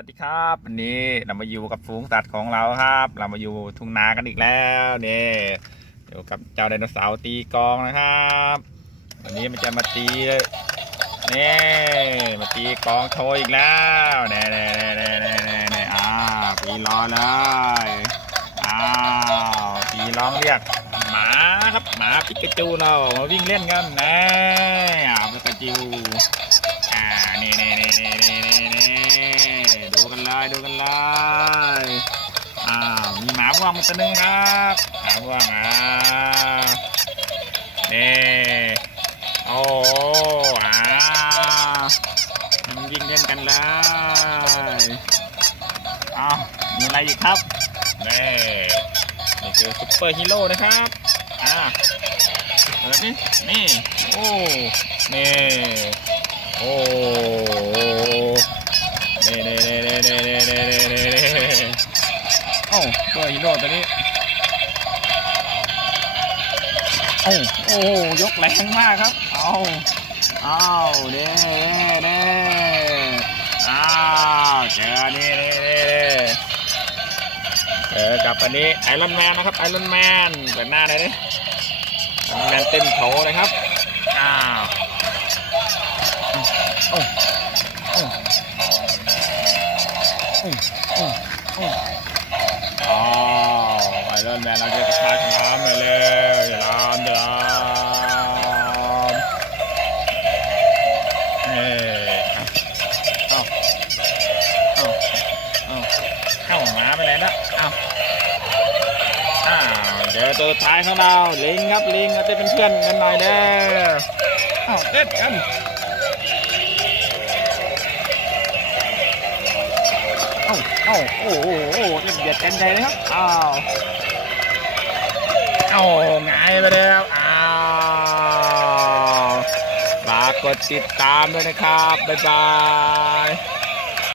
วัสดีครับ วันนี้เรามาอยู่กับฝูงสัตว์ของเราครับ เรามาอยู่ทุ่งนากันอีกแล้วเนี่ยอยู่กับเจ้าไดโนเสาร์ตีกองนะครับ วันนี้มันจะมาตีเนี่มาตีกองโชว์อีกแล้วเน่เน่เน่เน่เน่เน่เน่อ้าวตีรอเลยอ้าวตีร้องเรียกหมาครับหมาปิกาจูเรามาวิ่งเล่นกันแน่ปิกาจู ดูกันเลยอ่ามีหมาม่วงมาตัวนึงครับหมาม่วงอ่านี่โอ้อ่ามันยิงเล่นกันเลยอ้าวมีอะไรอีกครับนี่นี่คือซุปเปอร์ฮีโร่นะครับอ่าเปิดนี่นี่โอ้นี่โอ้ โอ้ตัวฮีโร่ตัวนี้โอ้โอ้ยกแรงมากครับ เอาเอาเน่เน่เน่อ้าวเจอนี่นี่นี่เจอกับอันนี้ไอรอนแมนนะครับไอรอนแมนเปิดหน้าหน่อยดิไอรอนแมนเต็มโถเลยครับอ้าวโอ้โอ้โอ้โอ้ รอนแมนเราจะกระชากฉลามไปเลยฉลามฉลามเอ้เอาเอ้าเอ้าเอ้าหมาไปไหนนะเอ้าอ้าวเจอตัวสุดท้ายของเราลิงครับลิงเราจะเป็นเพื่อนกันหน่อยเด้อเอ้าเต้นกันเอ้าเอ้าโอ้โหโอ้โหเล่นเบียดกันใจเลยครับอ้าว โอ้าหงายไปแล้วอ้าวฝากกดติดตามด้วยนะครับ บ๊ายบาย